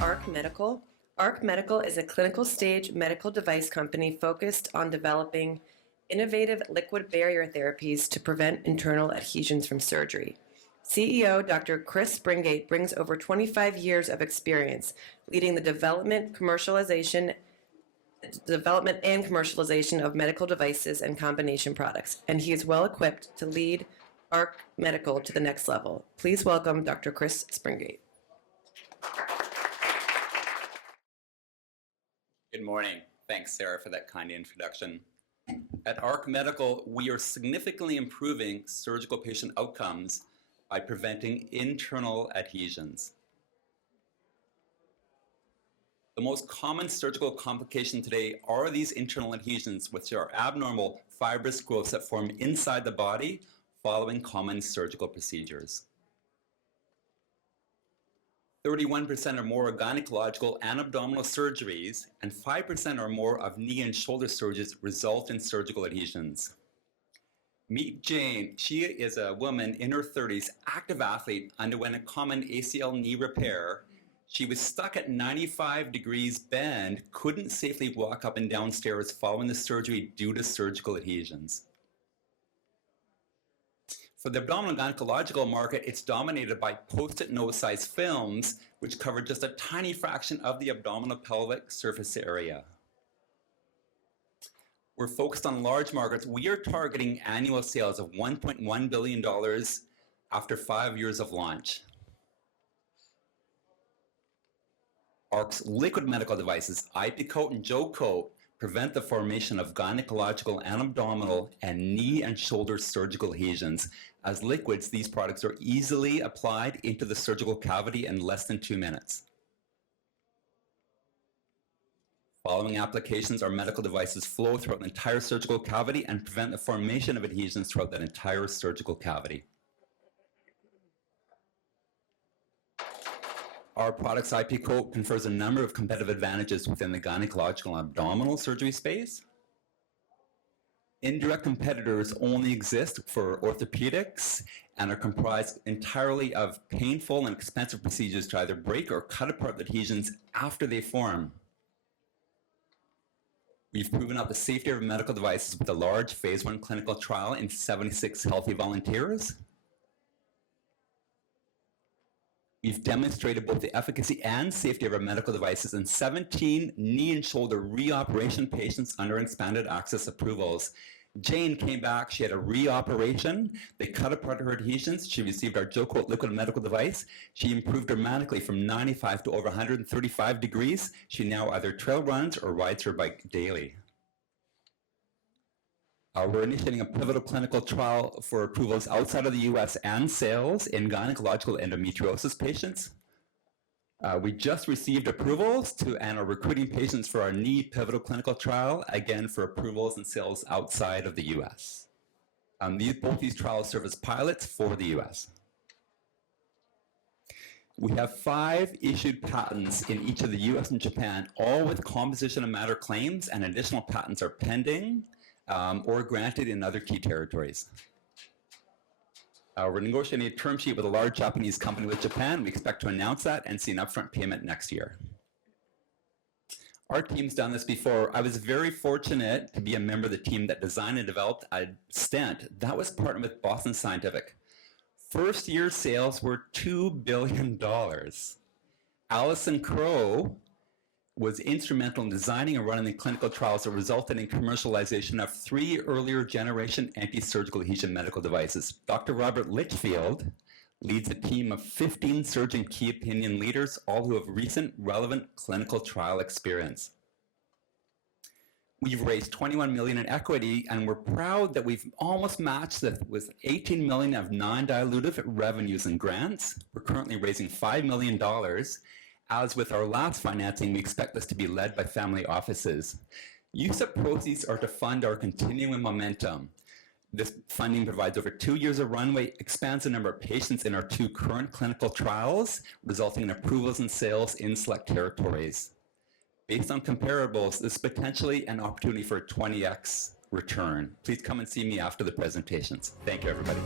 ARC Medical. ARC Medical is a clinical stage medical device company focused on developing innovative liquid barrier therapies to prevent internal adhesions from surgery. CEO Dr. Chris Springate brings over 25 years of experience leading the development and commercialization of medical devices and combination products, and he is well equipped to lead ARC Medical to the next level. Please welcome Dr. Chris Springate. Good morning. Thanks, Sarah, for that kind introduction. At ARC Medical, we are significantly improving surgical patient outcomes by preventing internal adhesions. The most common surgical complication today are these internal adhesions, which are abnormal fibrous growths that form inside the body following common surgical procedures. 31% or more of gynecological and abdominal surgeries and 5% or more of knee and shoulder surgeries result in surgical adhesions. Meet Jane. She is a woman in her 30s, active athlete, underwent a common ACL knee repair. She was stuck at 95 degrees bend, couldn't safely walk up and down stairs following the surgery due to surgical adhesions. For the abdominal gynecological market, it's dominated by post-it note-sized films, which cover just a tiny fraction of the abdominal pelvic surface area. We're focused on large markets. We are targeting annual sales of $1.1 billion after 5 years of launch. ARC's liquid medical devices, IP-Coat and Joe-Coat, prevent the formation of gynecological and abdominal and knee and shoulder surgical adhesions. As liquids, these products are easily applied into the surgical cavity in less than 2 minutes. Following applications, our medical devices flow throughout the entire surgical cavity and prevent the formation of adhesions throughout that entire surgical cavity. Our product's IP-Coat confers a number of competitive advantages within the gynecological and abdominal surgery space. Indirect competitors only exist for orthopedics and are comprised entirely of painful and expensive procedures to either break or cut apart the adhesions after they form. We've proven out the safety of our medical devices with a large phase 1 clinical trial in 76 healthy volunteers. We've demonstrated both the efficacy and safety of our medical devices in 17 knee and shoulder reoperation patients under expanded access approvals. Jane came back, she had a reoperation, they cut apart her adhesions, she received our Joe-Coat liquid medical device, she improved dramatically from 95 to over 135 degrees. She now either trail runs or rides her bike daily. We're initiating a pivotal clinical trial for approvals outside of the US and sales in gynecological endometriosis patients. We just received approvals and are recruiting patients for our knee pivotal clinical trial, again for approvals and sales outside of the US. Both these trials serve as pilots for the US. We have 5 issued patents in each of the US and Japan, all with composition of matter claims, and additional patents are pending or granted in other key territories. We're negotiating a term sheet with a large Japanese company with Japan. We expect to announce that and see an upfront payment next year. Our team's done this before. I was very fortunate to be a member of the team that designed and developed a stent that was partnered with Boston Scientific. First year sales were $2 billion. Allison Crowe was instrumental in designing and running the clinical trials that resulted in commercialization of 3 earlier generation anti-surgical adhesion medical devices. Dr. Robert Litchfield leads a team of 15 surgeon key opinion leaders, all who have recent relevant clinical trial experience. We've raised $21 million in equity, and we're proud that we've almost matched that with $18 million of non-dilutive revenues and grants. We're currently raising $5 million. As with our last financing, we expect this to be led by family offices. Use of proceeds are to fund our continuing momentum. This funding provides over 2 years of runway, expands the number of patients in our 2 current clinical trials, resulting in approvals and sales in select territories. Based on comparables, this is potentially an opportunity for a 20x return. Please come and see me after the presentations. Thank you, everybody.